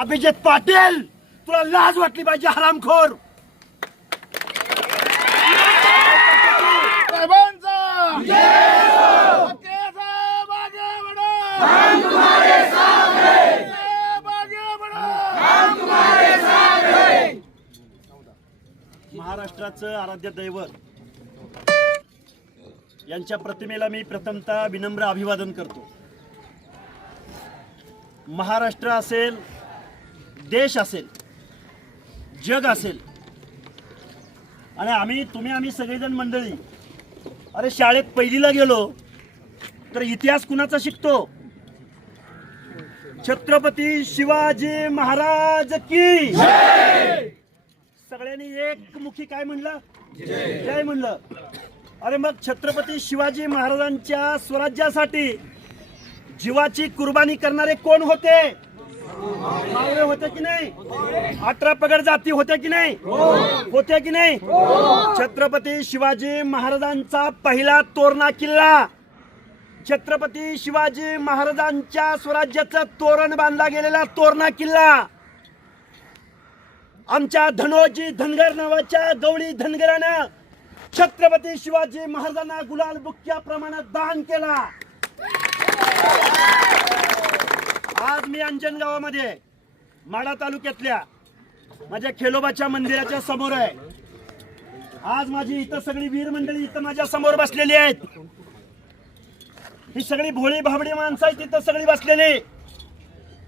अभिजित पाटील, तुला लाज वाटली पाहिजे हरामखोर. महाराष्ट्राचं आराध्य दैवत यांच्या प्रतिमेला मी प्रथमतः विनम्र अभिवादन करतो. महाराष्ट्र असेल, देश असेल, जग असेल आणि आम्ही सगळेजण मंडळी, अरे शाळेत पहिलीला गेलो तर इतिहास कुणाचा शिकतो? छत्रपती शिवाजी महाराज की सगळ्यांनी एकमुखी काय म्हणलं? जय म्हणलं. अरे मग छत्रपती शिवाजी महाराजांच्या स्वराज्यासाठी जीवाची कुर्बानी करणारे कोण होते? मावळे होते की नाही? 18 पगड जाती होते की नाही? होते की नाही? छत्रपती शिवाजी महाराजांचा पहिला तोरणा किल्ला, छत्रपती शिवाजी महाराजांच्या स्वराज्याचं तोरण बांधला गेलेला तोरणा किल्ला आमच्या धनोजी धनगर नावाच्या गवळी धनगरानं छत्रपती शिवाजी महाराजांना गुलाल बुक्क्या प्रमाणात दान केला. आज मी अंजनगावामध्ये माढा तालुक्यातल्या माझ्या खेलोबाच्या मंदिराच्या समोर आहे. आज माझी इथं सगळी वीर मंडळी इथं माझ्या समोर बसलेली आहेत. ही सगळी भोळी भाबडी माणसं आहेत तिथं सगळी बसलेली.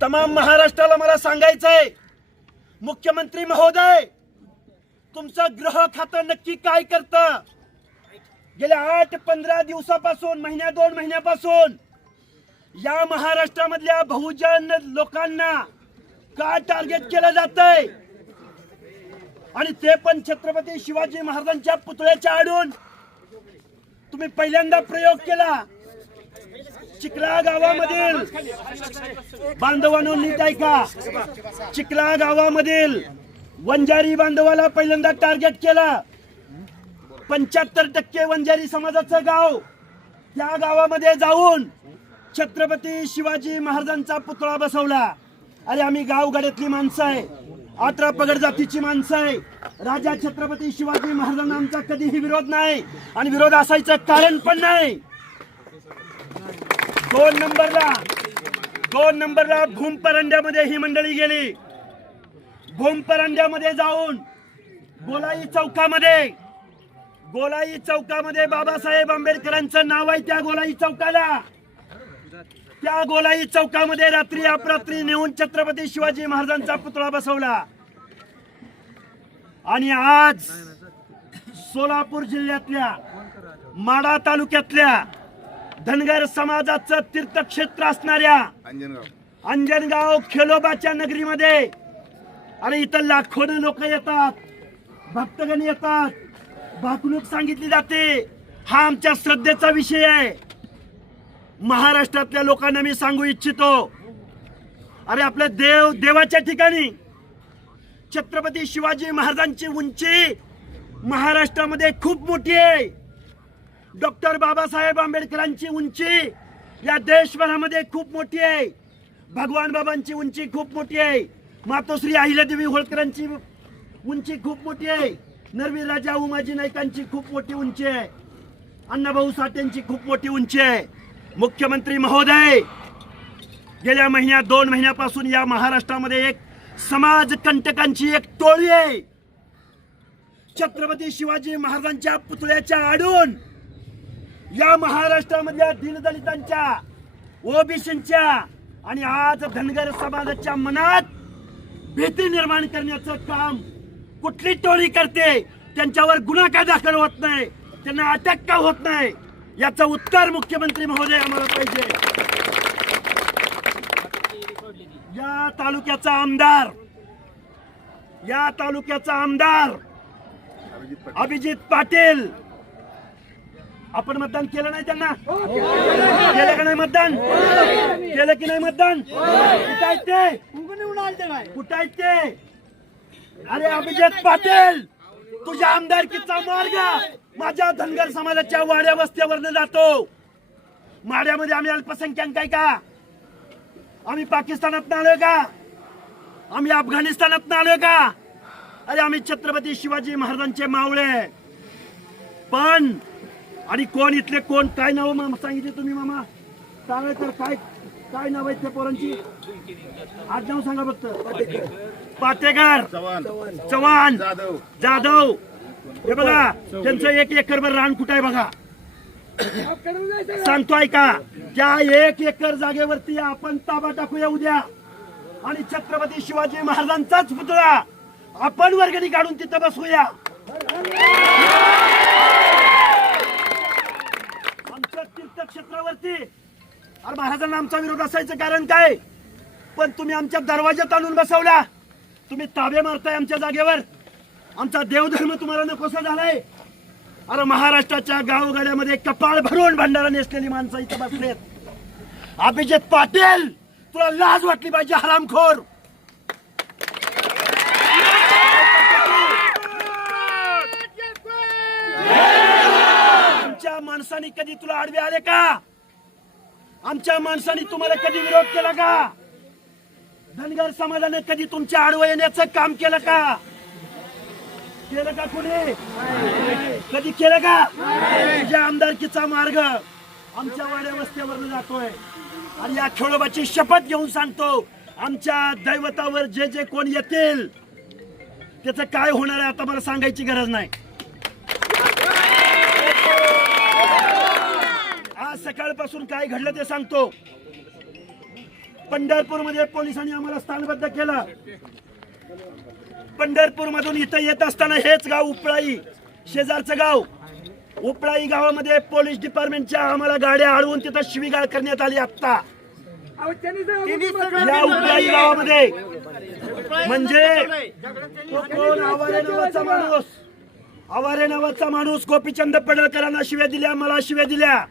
तमाम महाराष्ट्राला मला सांगायचंय, मुख्यमंत्री महोदय, तुमचं गृह खातं नक्की काय करतं? गेल्या 8-15 दिवसापासून, 1-2 महिन्यापासून या महाराष्ट्रामधल्या बहुजन लोकांना का टार्गेट केलं जातंय? आणि ते पण छत्रपती शिवाजी महाराजांच्या पुतळ्याच्या आडून तुम्ही पहिल्यांदा प्रयोग केला. चिखला गावामधील बांधवांनो नीट ऐका, चिखला गावामधील वंजारी बांधवाला पहिल्यांदा टार्गेट केला. 75% वंजारी समाजाचं गाव, त्या गावामध्ये जाऊन छत्रपती शिवाजी महाराजांचा पुतळा बसवला. अरे आम्ही गावगाड्यातली माणसं आहे, 18 पगड जातीची माणसं आहे. राजा छत्रपती शिवाजी महाराजांना आमचा कधीही विरोध नाही आणि विरोध असायचं कारण पण नाही. 2 नंबरला भूमपरंड्यामध्ये ही मंडळी गेली. भूमपरंड्यामध्ये जाऊन गोलाई चौकामध्ये बाबासाहेब आंबेडकरांचं नाव आहे. त्या गोलाई चौकामध्ये रात्री अपरात्री नेऊन छत्रपती शिवाजी महाराजांचा पुतळा बसवला. आणि आज सोलापूर जिल्ह्यातल्या माढा तालुक्यातल्या धनगर समाजाचं तीर्थक्षेत्र असणाऱ्या अंजनगाव खेलोबाच्या नगरीमध्ये अरे इथं लाखोने लोक येतात, भक्तगण येतात, भाकणूक सांगितली जाते. हा आमच्या श्रद्धेचा विषय आहे. महाराष्ट्रातल्या लोकांना मी सांगू इच्छितो, अरे आपल्या देवाच्या ठिकाणी छत्रपती शिवाजी महाराजांची उंची महाराष्ट्रामध्ये खूप मोठी आहे. डॉक्टर बाबासाहेब आंबेडकरांची उंची या देशभरामध्ये खूप मोठी आहे. भगवान बाबांची उंची खूप मोठी आहे. मातोश्री अहिल्यादेवी होळकरांची उंची खूप मोठी आहे. नरवीर राजा उमाजी नाईकांची खूप मोठी उंची आहे. अण्णाभाऊ साठेंची खूप मोठी उंची आहे. मुख्यमंत्री महोदय, गेल्या 2 महिन्यापासून या महाराष्ट्रामध्ये एक समाज कंटकांची एक टोळी आहे. छत्रपती शिवाजी महाराजांच्या पुतळ्याच्या आडून या महाराष्ट्रामधल्या दीनदलितांच्या, ओबीसींच्या आणि आज धनगर समाजाच्या मनात भीती निर्माण करण्याचं काम कुठली टोळी करते? त्यांच्यावर गुन्हा का दाखल होत नाही? त्यांना अटक का होत नाही? याचं उत्तर मुख्यमंत्री महोदय आम्हाला पाहिजे. या तालुक्याचा आमदार अभिजित पाटील, आपण मतदान केलं नाही त्यांना? केलं का नाही मतदान? केलं की नाही मतदान? कुठं आहेत ते? कुठं आहेत ते? अरे अभिजित पाटील, तुझ्या आमदारकीचा मार्ग माझ्या धनगर समाजाच्या वाड्या वस्त्यावरनं जातो. माड्यामध्ये आम्ही अल्पसंख्याक आहे का? आम्ही पाकिस्तानात आलोय का? आम्ही अफगाणिस्तानात आलोय का? अरे आम्ही छत्रपती शिवाजी महाराजांचे मावळे. पण आणि कोण इथले कोण, काय नाव मामा सांगितले तुम्ही मामा? सांगा तर काय काय नाव आहेत त्या पोरांची? आडनाव सांगा फक्त. पाटेकर, चव्हाण, जाधव. हे बघा त्यांचं 1 एकरभर रान कुठं आहे बघा. सांगतो ऐका, त्या 1 एकर जागेवरती आपण ताबा टाकूया उद्या आणि छत्रपती शिवाजी महाराजांचाच पुतळा आपण वर्गणी काढून तिथं बसवूया. आमच्या तीर्थक्षेत्रावरती अरे महाराजांना आमचा विरोध असायचं कारण काय? पण तुम्ही आमच्या दरवाज्यात आणून बसवला. तुम्ही ताबे मारताय आमच्या जागेवर. आमचा देवधर्म तुम्हाला नकोसा झालाय. अरे महाराष्ट्राच्या गावगाड्यामध्ये कपाळ भरून भंडारा नेसलेली माणसं इथं बसलेत. अभिजित पाटील, तुला लाज वाटली पाहिजे हरामखोर. आमच्या माणसाने कधी तुला आडवे आले का? आमच्या माणसाने तुम्हाला कधी विरोध केला का? धनगर समाजाने कधी तुमच्या आडवं येण्याचं काम केलं का? केलं का कोणी? कधी केलं का? तुझ्या आमदारकीचा मार्ग आमच्या वाड्या वस्त्यावर जातोय आणि या खेळोबाची शपथ घेऊन सांगतो, आमच्या दैवतावर जे जे कोण येतील त्याचं काय होणार आहे आता मला सांगायची गरज नाही. आज सकाळपासून काय घडलं ते सांगतो. पंढरपूरमध्ये पोलिसांनी आम्हाला स्थानबद्ध केलं. पंढरपूर मधून इथं येत असताना हेच गाव उपळाई, शेजारचं गाव उपळाई गावामध्ये पोलीस डिपार्टमेंटच्या आम्हाला गाड्या अडवून तिथं शिवीगाळ करण्यात आली. आता या उपळाई गावामध्ये म्हणजे तो कोण आवारे नावाचा माणूस, आवारे नावाचा माणूस गोपीचंद पडळकरांना शिव्या दिल्या, मला शिव्या दिल्या.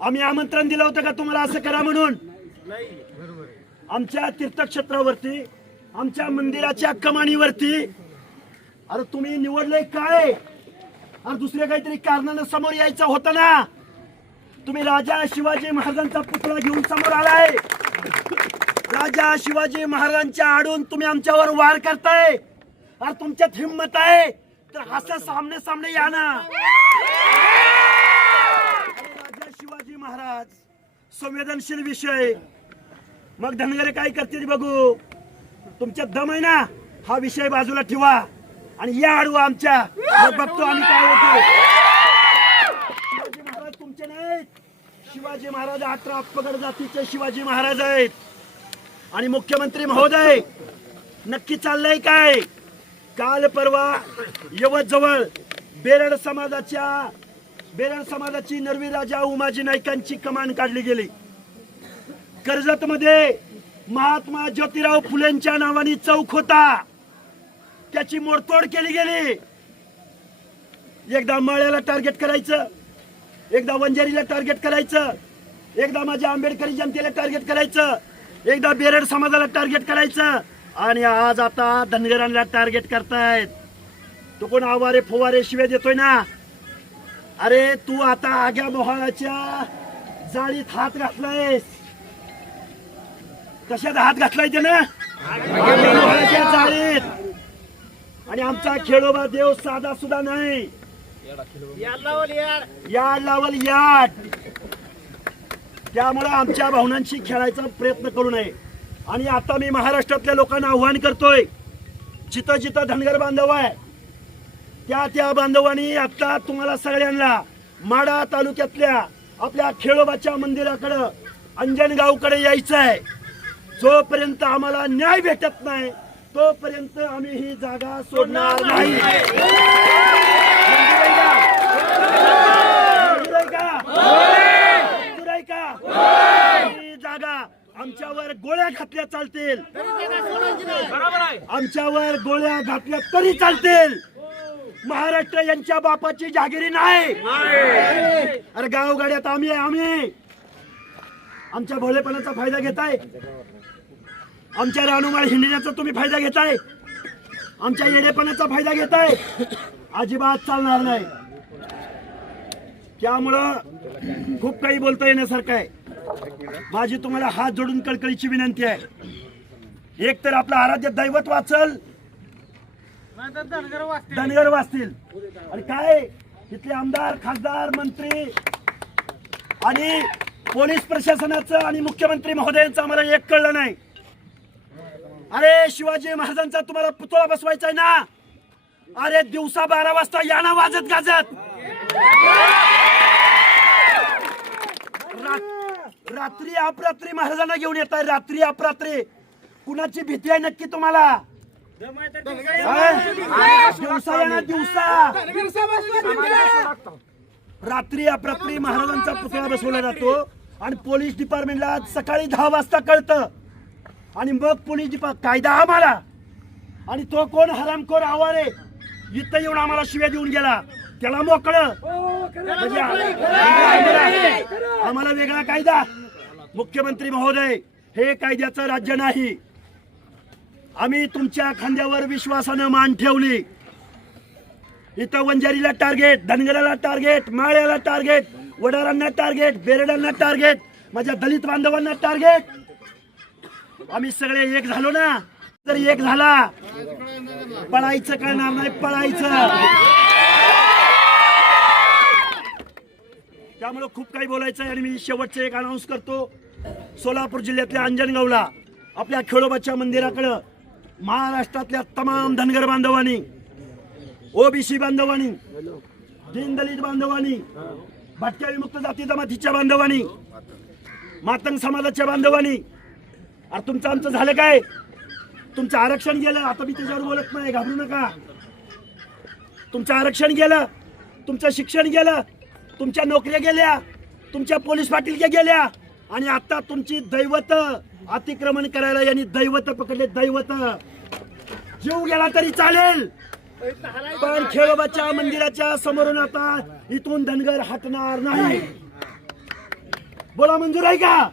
आम्ही आमंत्रण दिलं होतं का तुम्हाला असं करा म्हणून? आमच्या तीर्थक्षेत्रावरती, आमच्या मंदिराच्या कमानीवरती अरे तुम्ही निवडले काय? अरे दुसऱ्या काहीतरी कारणानं समोर यायचं होतं ना. तुम्ही राजा शिवाजी महाराजांचा पुतळा घेऊन समोर आलाय. राजा शिवाजी महाराजांच्या आडून तुम्ही आमच्यावर वार करताय. अरे तुमच्यात हिंमत आहे तर असं सामने सामने या ना. राजा शिवाजी महाराज संवेदनशील विषय. मग धनगरे काय करतील बघू. तुमच्या दम आहे ना, हा विषय बाजूला ठेवा आणि या आडवा आमच्या. मग बघतो आम्ही काय होतो. शिवाजी महाराज तुमचे नाहीत. शिवाजी महाराज 18 पगड जातीचे शिवाजी महाराज आहेत. आणि मुख्यमंत्री महोदय नक्की चाललंय काय? काल परवा यवत जवळ बेरड समाजाची नरवी राजा उमाजी नाईकांची कमान काढली गेली. कर्जत मध्ये महात्मा ज्योतिराव फुलेंच्या नावाने चौक होता, त्याची मोडतोड केली गेली. एकदा माळ्याला टार्गेट करायचं, एकदा वंजारीला टार्गेट करायचं, एकदा माझ्या आंबेडकरी जनतेला टार्गेट करायचं, एकदा बेरड समाजाला टार्गेट करायचं आणि आज आता धनगरांना टार्गेट करतायत. तो कोण आवारे फुवारे शिव्या देतोय ना. अरे तू आता आग्या मोहाळाच्या जाळीत हात घातलायस. कशात हात घातलाय ते ना? मोहाळाच्या जाळीत. आणि आमचा खेळोबा देव साधा सुद्धा नाही. याड लावल याड. त्यामुळे आमच्या भावनांशी खेळायचा प्रयत्न करू नये. आणि आता मी महाराष्ट्रातल्या लोकांना आव्हान करतोय, जिथं जिथं धनगर बांधव आहे त्या बांधवांनी आता तुम्हाला सगळ्यांना माढा तालुक्यातल्या आपल्या खेळोबाच्या मंदिराकडं अंजनगावकडे यायचं आहे. जोपर्यंत आम्हाला न्याय भेटत नाही तोपर्यंत आम्ही ही जागा सोडणार नाही. ही जागा आमच्यावर गोळ्या घातल्या चालतील, आमच्यावर गोळ्या घातल्या तरी चालतील. महाराष्ट्र यांच्या बापाची जागिरी नाही. अरे गावगाड्यात आम्ही आमच्या भोळेपणाचा फायदा घेताय. आमच्या रानुमाळ हिंडण्याचा तुम्ही फायदा घेताय. आमच्या येडेपणाचा फायदा घेताय. अजिबात चालणार नाही. त्यामुळं खूप काही बोलता येण्यासारखं आहे. माझी तुम्हाला हात जोडून कळकळीची विनंती आहे एक तर आपलं आराध्य दैवत वाचल, धनगर वाचतील. आणि काय इथले आमदार, खासदार, मंत्री आणि पोलीस प्रशासनाचं आणि मुख्यमंत्री महोदयांचं आम्हाला एक कळलं नाही. अरे शिवाजी महाराजांचा तुम्हाला पुतळा बसवायचा आहे ना, अरे दिवसा 12 वाजता याना वाजत गाजत रात्री अपरात्री महाराजांना घेऊन येत आहे. रात्री अपरात्री कुणाची भीती आहे नक्की तुम्हाला? दिवसा येणार, दिवसा रात्री अपरात्री महाराजांचा पुतळा बसवला जातो आणि पोलीस डिपार्टमेंटला सकाळी 10 वाजता कळतं आणि मग पोलीस कायदा आम्हाला. आणि तो कोण हरामखोर आवारे इथं येऊन आम्हाला शिव्या देऊन गेला, त्याला मोकळं म्हणजे आम्हाला वेगळा कायदा. मुख्यमंत्री महोदय, हे कायद्याचं राज्य नाही. आम्ही तुमच्या खांद्यावर विश्वासानं मान ठेवली. इथं वंजारीला टार्गेट, धनगराला टार्गेट, माळ्याला टार्गेट, वडारांना टार्गेट, बेरडांना टार्गेट, माझ्या दलित बांधवांना टार्गेट. आम्ही सगळे एक झालो ना. जर एक झाला पळायचं कळणार नाही, पळायचं. त्यामुळे खूप काही बोलायचं आहे आणि मी शेवटचं एक अनाऊन्स करतो. सोलापूर जिल्ह्यातल्या अंजनगावला आपल्या खेळोबाच्या मंदिराकडं महाराष्ट्रातल्या तमाम धनगर बांधवांनी, ओबीसी बांधवांनी, दीनदलित बांधवांनी, भटक्या विमुक्त जाती जमातीच्या बांधवांनी, मातंग समाजाच्या बांधवांनी, अरे तुमचं आमचं झालं काय? तुमचं आरक्षण गेलं. आता मी त्याच्यावर बोलत नाही, घाबरू नका. तुमचं आरक्षण गेलं, तुमचं शिक्षण गेलं, तुमच्या नोकऱ्या गेल्या, तुमच्या पोलीस पाटील गेल्या आणि आता तुमची दैवत अतिक्रमण करायला यांनी दैवत पकडले. दैवत जीव गेला तरी चालेल, पण खेळोबाच्या मंदिराच्या समोरून आता इथून धनगर हटणार नाही. बोला, मंजूर आहे का?